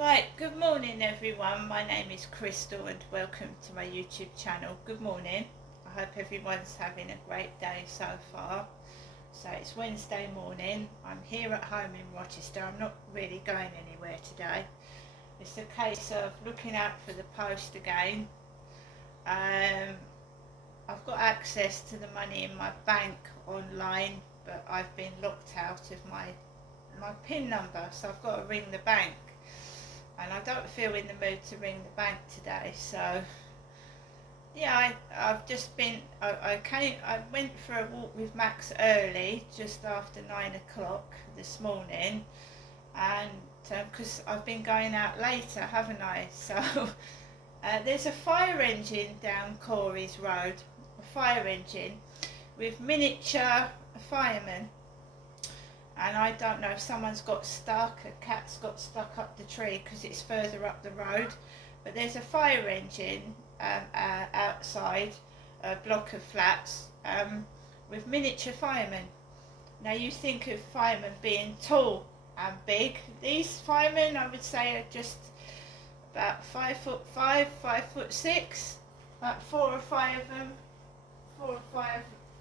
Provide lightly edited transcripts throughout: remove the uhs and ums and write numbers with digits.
Right, good morning everyone. My name is Crystal and welcome to my YouTube channel. Good morning. I hope everyone's having a great day so far. So it's Wednesday morning. I'm here at home in Rochester. I'm not really going anywhere today. It's a case of looking out for the post again. I've got access to the money in my bank online, but I've been locked out of my PIN number, so I've got to ring the bank. And I don't feel in the mood to ring the bank today, so yeah, I've just been, I went for a walk with Max early, just after 9 o'clock this morning, and because I've been going out later, haven't I? So there's a fire engine down Corey's Road, a fire engine with miniature firemen. And I don't know if someone's got stuck, a cat's got stuck up the tree because it's further up the road. But there's a fire engine outside a block of flats with miniature firemen. Now you think of firemen being tall and big. These firemen, I would say, are just about 5'5", 5'6", about 4 or 5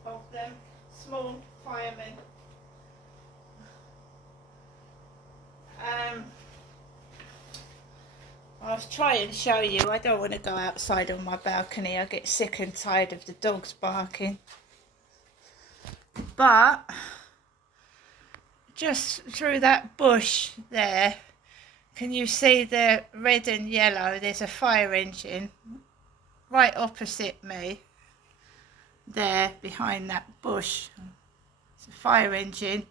of them, small firemen. I'll try and show you. I don't want to go outside on my balcony. I get sick and tired of the dogs barking. But just through that bush there, can you see the red and yellow? There's a fire engine right opposite me there, behind that bush. It's a fire engine,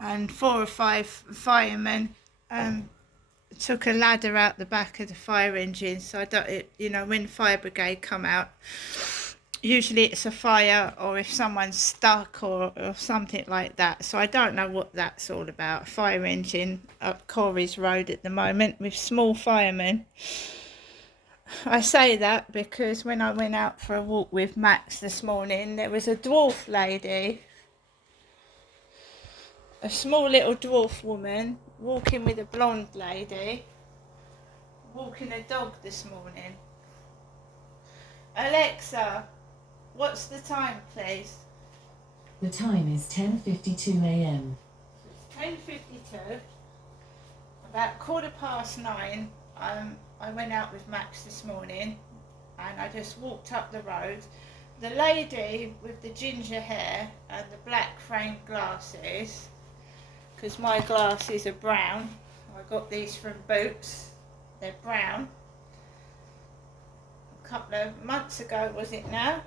and 4 or 5 firemen took a ladder out the back of the fire engine. So I don't, you know, when fire brigade come out, usually it's a fire or if someone's stuck or something like that. So I don't know what that's all about. Fire engine up Corey's Road at the moment with small firemen. I say that because when I went out for a walk with Max this morning, there was a dwarf lady, a small little dwarf woman, walking with a blonde lady, walking a dog this morning. Alexa, what's the time, please? The time is 10:52 a.m. It's 10:52, about 9:15. I went out with Max this morning and I just walked up the road. The lady with the ginger hair and the black framed glasses, because my glasses are brown, I got these from Boots, they're brown, a couple of months ago was it now.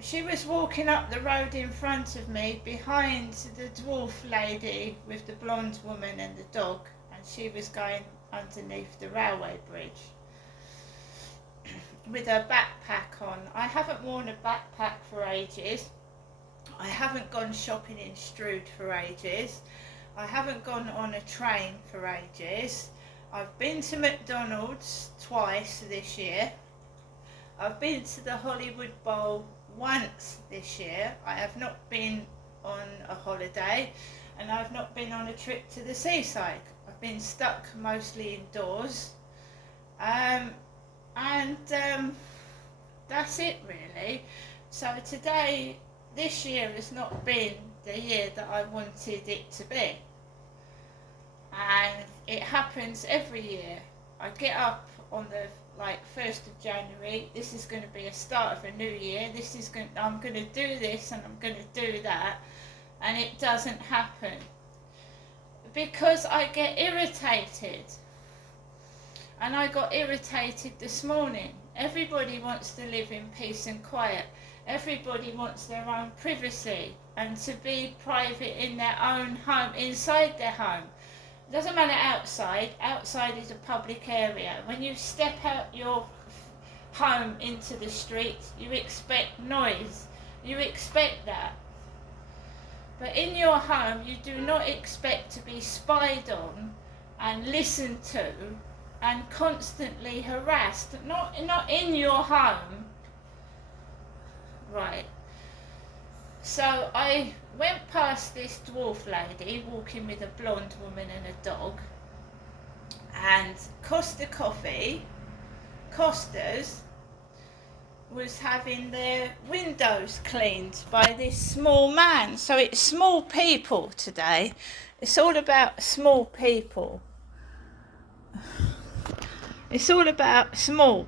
She was walking up the road in front of me behind the dwarf lady with the blonde woman and the dog, and she was going underneath the railway bridge with her backpack on. I haven't worn a backpack for ages. I haven't gone shopping in Strood for ages. I haven't gone on a train for ages. I've been to McDonald's twice this year. I've been to the Hollywood Bowl once this year. I have not been on a holiday, and I've not been on a trip to the seaside. I've been stuck mostly indoors. That's it really. So today, this year has not been the year that I wanted it to be. And it happens every year. I get up on the 1st of January, this is going to be a start of a new year, I'm going to do this and I'm going to do that, and it doesn't happen. Because I get irritated. And I got irritated this morning. Everybody wants to live in peace and quiet. Everybody wants their own privacy and to be private in their own home, inside their home. It doesn't matter outside. Outside is a public area. When you step out your home into the street, you expect noise. You expect that. But in your home, you do not expect to be spied on and listened to and constantly harassed. Not in your home. Right. So I went past this dwarf lady walking with a blonde woman and a dog, and Costa's was having their windows cleaned by this small man. So it's small people today. It's all about small people. It's all about small,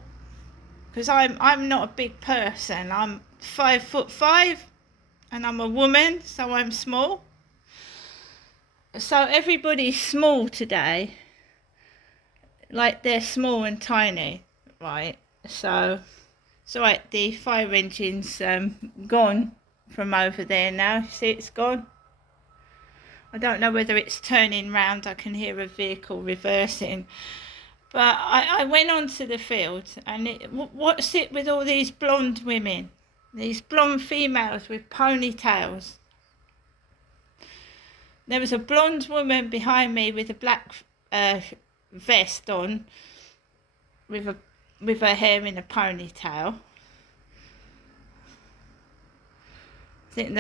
because I'm not a big person. I'm 5'5", and I'm a woman, so I'm small. So everybody's small today, like they're small and tiny, right? So it's alright, the fire engine's gone from over there now. See, it's gone. I don't know whether it's turning round. I can hear a vehicle reversing. But I went onto the field, and what's it with all these blonde women? These blonde females with ponytails. There was a blonde woman behind me with a black vest on, with her hair in a ponytail. I think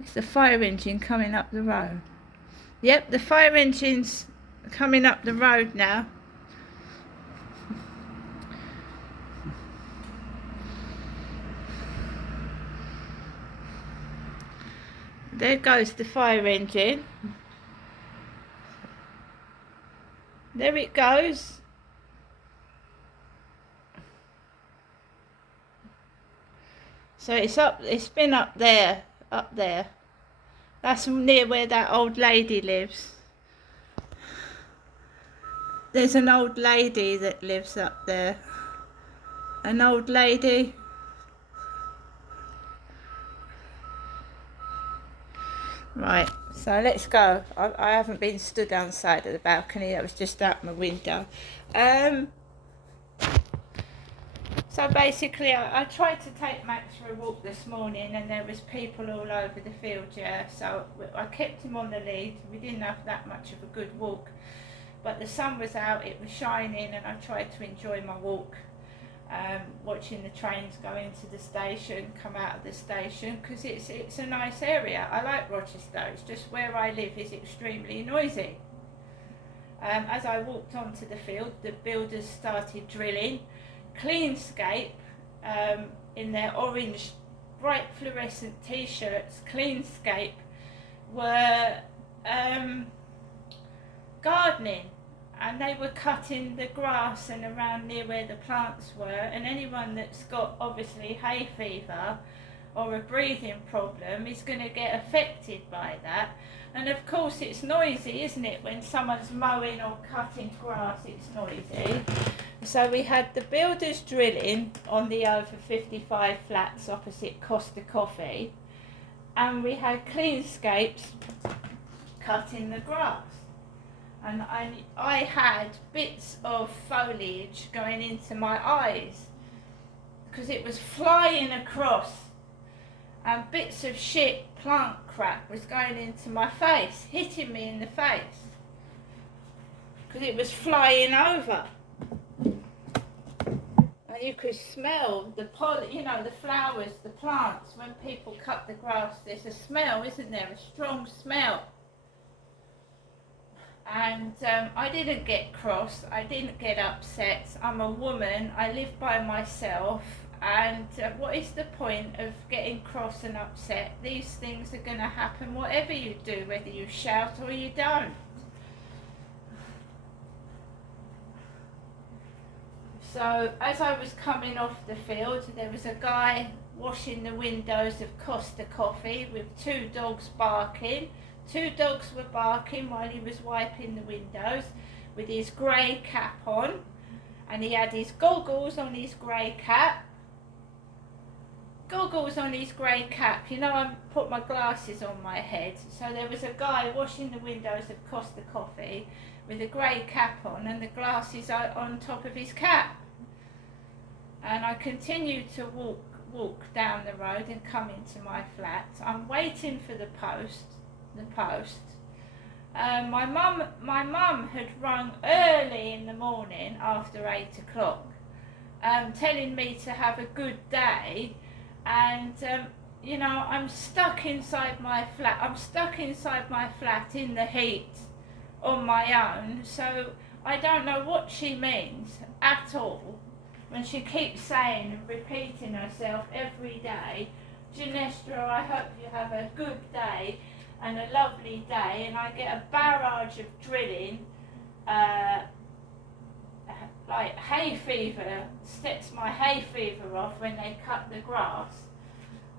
it's the fire engine coming up the road. Yep, the fire engine's coming up the road now. There goes the fire engine. There it goes. So it's been up there. That's near where that old lady lives. There's an old lady that lives up there. An old lady. Right, so let's go. I haven't been stood outside of the balcony. That was just out my window. So basically, I tried to take Max for a walk this morning, and there was people all over the field, yeah. So I kept him on the lead. We didn't have that much of a good walk, but the sun was out, it was shining, and I tried to enjoy my walk, watching the trains go into the station, come out of the station, because it's a nice area. I like Rochester. It's just where I live is extremely noisy. As I walked onto the field, the builders started drilling. Cleanscape, in their orange bright fluorescent t-shirts, Cleanscape were gardening, and they were cutting the grass and around near where the plants were, and anyone that's got obviously hay fever or a breathing problem is going to get affected by that. And of course it's noisy, isn't it? When someone's mowing or cutting grass, it's noisy. So we had the builders drilling on the over 55 flats opposite Costa Coffee, and we had Cleanscapes cutting the grass. And I had bits of foliage going into my eyes because it was flying across, and bits of shit plant crap was going into my face, hitting me in the face because it was flying over. And you could smell the the flowers, the plants. When people cut the grass, there's a smell, isn't there? A strong smell. And I didn't get cross, I didn't get upset. I'm a woman, I live by myself, and what is the point of getting cross and upset? These things are going to happen whatever you do, whether you shout or you don't. So as I was coming off the field, there was a guy washing the windows of Costa Coffee with two dogs barking. Two dogs were barking while he was wiping the windows with his grey cap on, and he had his goggles on his grey cap. Goggles on his grey cap. You know, I put my glasses on my head. So there was a guy washing the windows of Costa Coffee with a grey cap on and the glasses on top of his cap. And I continued to walk down the road and come into my flat. I'm waiting for the post. My mum had rung early in the morning after 8 o'clock, telling me to have a good day, and I'm stuck inside my flat. I'm stuck inside my flat in the heat on my own, so I don't know what she means at all when she keeps saying and repeating herself every day, Ginestra, I hope you have a good day and a lovely day, and I get a barrage of drilling, like hay fever, sets my hay fever off when they cut the grass,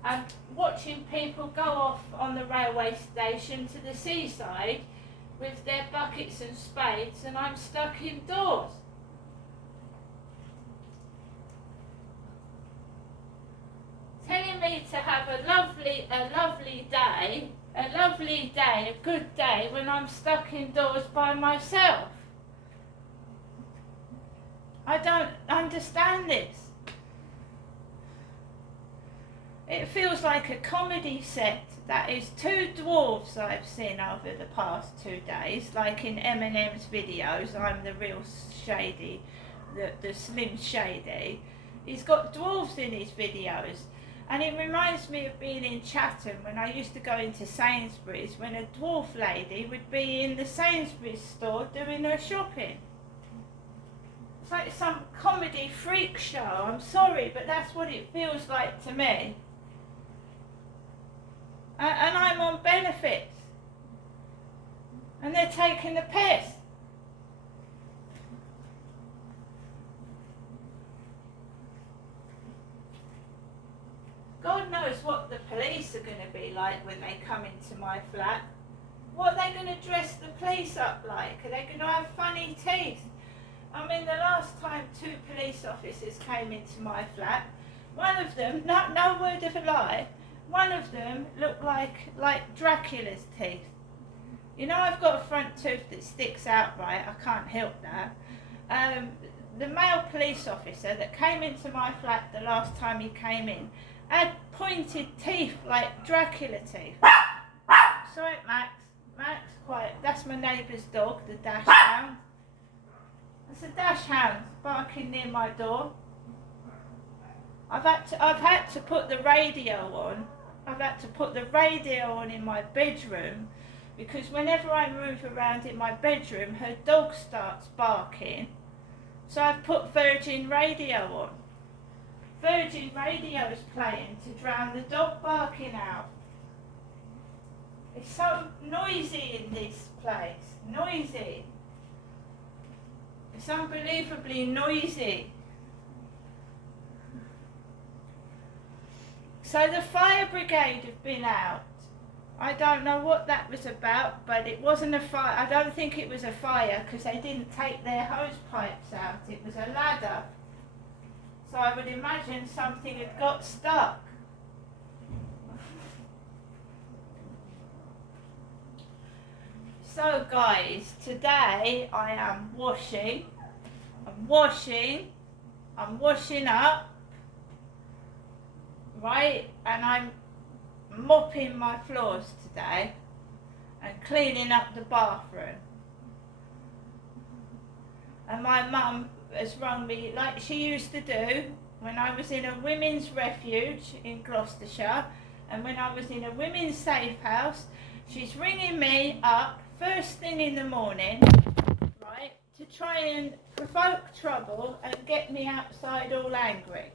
and watching people go off on the railway station to the seaside with their buckets and spades, and I'm stuck indoors. Telling me to have a lovely day, a good day, when I'm stuck indoors by myself. I don't understand this. It feels like a comedy set that is two dwarves I've seen over the past 2 days, like in Eminem's videos. I'm the real Shady, the Slim Shady. He's got dwarves in his videos, and it reminds me of being in Chatham when I used to go into Sainsbury's, when a dwarf lady would be in the Sainsbury's store doing her shopping. It's like some comedy freak show. I'm sorry, but that's what it feels like to me. And I'm on benefits. And they're taking the piss. God knows what the police are going to be like when they come into my flat. What are they going to dress the police up like? Are they going to have funny teeth? I mean, the last time 2 police officers came into my flat, one of them, no word of a lie, one of them looked like Dracula's teeth. You know, I've got a front tooth that sticks out right, I can't help that. The male police officer that came into my flat the last time he came in had pointed teeth like Dracula teeth. Sorry, Max, quiet. That's my neighbour's dog, the dash hound. It's a dash hound barking near my door. I've had to put the radio on. I've had to put the radio on in my bedroom, because whenever I move around in my bedroom, her dog starts barking. So I've put Virgin Radio on. Virgin Radio is playing to drown the dog barking out. It's so noisy in this place. Noisy. It's unbelievably noisy. So the fire brigade have been out. I don't know what that was about, but it wasn't a fire. I don't think it was a fire, because they didn't take their hose pipes out. It was a ladder. So I would imagine something had got stuck. So guys, today I am washing. I'm washing up, right? And I'm mopping my floors today and cleaning up the bathroom. And my mum has rung me like she used to do when I was in a women's refuge in Gloucestershire, and when I was in a women's safe house. She's ringing me up first thing in the morning, right, to try and provoke trouble and get me outside all angry.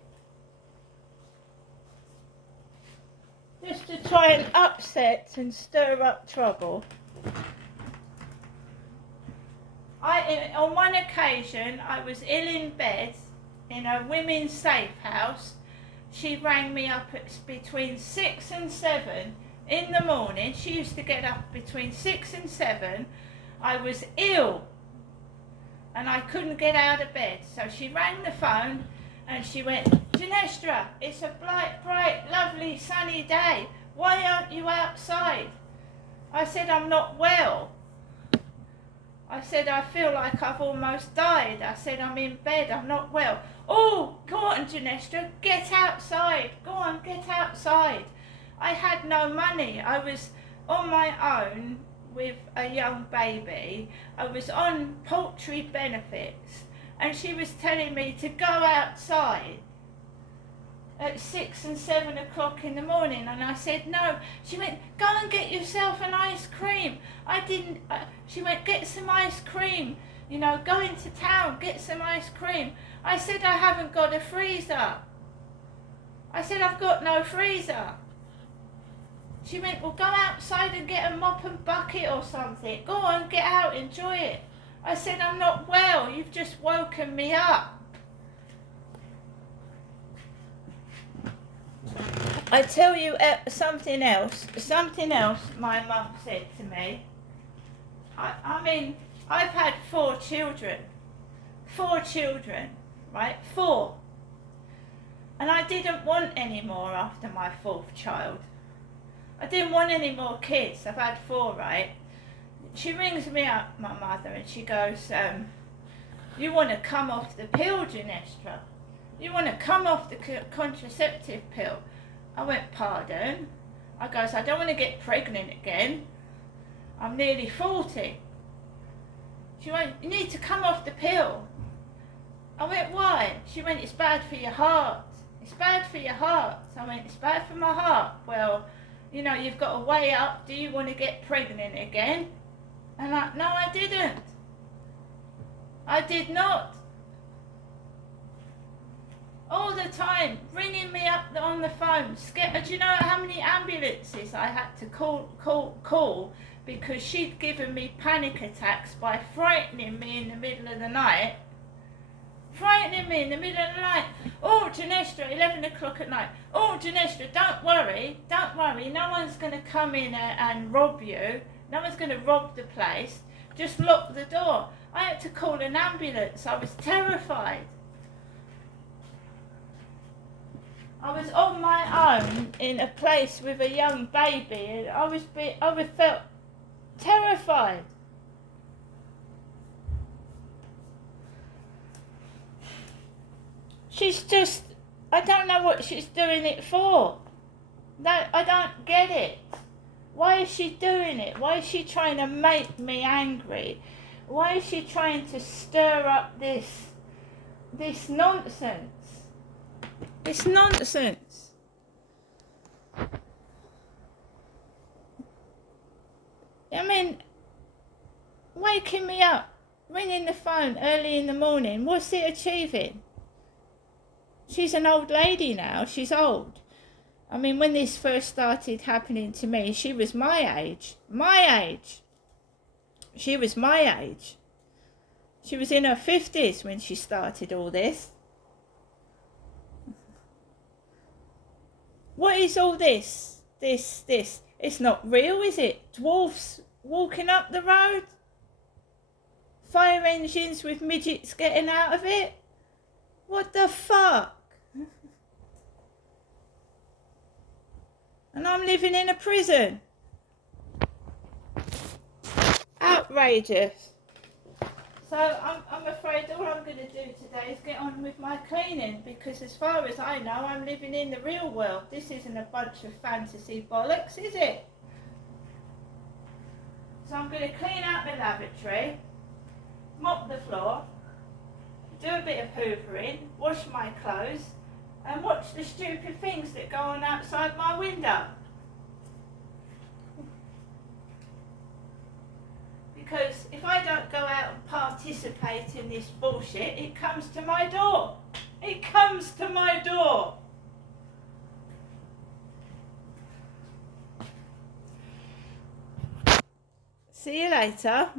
Just to try and upset and stir up trouble. On one occasion, I was ill in bed in a women's safe house. She rang me up at between 6 and 7 in the morning. She used to get up between 6 and 7. I was ill and I couldn't get out of bed. So she rang the phone and she went, Ginestra, it's a bright, lovely, sunny day. Why aren't you outside? I said, I'm not well. I said, I feel like I've almost died. I said, I'm in bed, I'm not well. Oh, go on, Ginestra, get outside. Go on, get outside. I had no money. I was on my own with a young baby. I was on poultry benefits. And she was telling me to go outside. at 6 and 7 o'clock in the morning, and I said no. She went, go and get yourself an ice cream. I didn't, she went, get some ice cream, you know, go into town, get some ice cream. I said, I haven't got a freezer. I said, I've got no freezer. She went, well, go outside and get a mop and bucket or something. Go on, get out, enjoy it. I said, I'm not well, you've just woken me up. I tell you something else my mum said to me. I mean, I've had 4 children, right, 4. And I didn't want any more after my 4th child. I didn't want any more kids. I've had 4, right? She rings me up, my mother, and she goes, you want to come off the pill, Janestra? You want to come off the contraceptive pill? I went, pardon? I goes, I don't want to get pregnant again. I'm nearly 40. She went, you need to come off the pill. I went, why? She went, it's bad for your heart. It's bad for your heart. I went, it's bad for my heart. Well, you know, you've got to weigh up. Do you want to get pregnant again? And no, I didn't. I did not. All the time, ringing me up on the phone. Do you know how many ambulances I had to call because she'd given me panic attacks by frightening me in the middle of the night. Frightening me in the middle of the night. Oh, Janestra, 11 o'clock at night. Oh, Janestra, don't worry. No one's going to come in and rob you. No one's going to rob the place. Just lock the door. I had to call an ambulance. I was terrified. I was on my own in a place with a young baby, and I felt terrified. She's just, I don't know what she's doing it for. I don't get it. Why is she doing it? Why is she trying to make me angry? Why is she trying to stir up this nonsense? It's nonsense. I mean, waking me up, ringing the phone early in the morning, what's it achieving? She's an old lady now, she's old. I mean, when this first started happening to me, she was my age. She was my age. She was in her 50s when she started all this. What is all this? This? It's not real, is it? Dwarfs walking up the road? Fire engines with midgets getting out of it? What the fuck? And I'm living in a prison. Outrageous. So I'm afraid all I'm going to do today is get on with my cleaning, because as far as I know, I'm living in the real world. This isn't a bunch of fantasy bollocks, is it? So I'm going to clean out the lavatory, mop the floor, do a bit of hoovering, wash my clothes, and watch the stupid things that go on outside my window. Because if I don't go out and participate in this bullshit, it comes to my door. It comes to my door. See you later.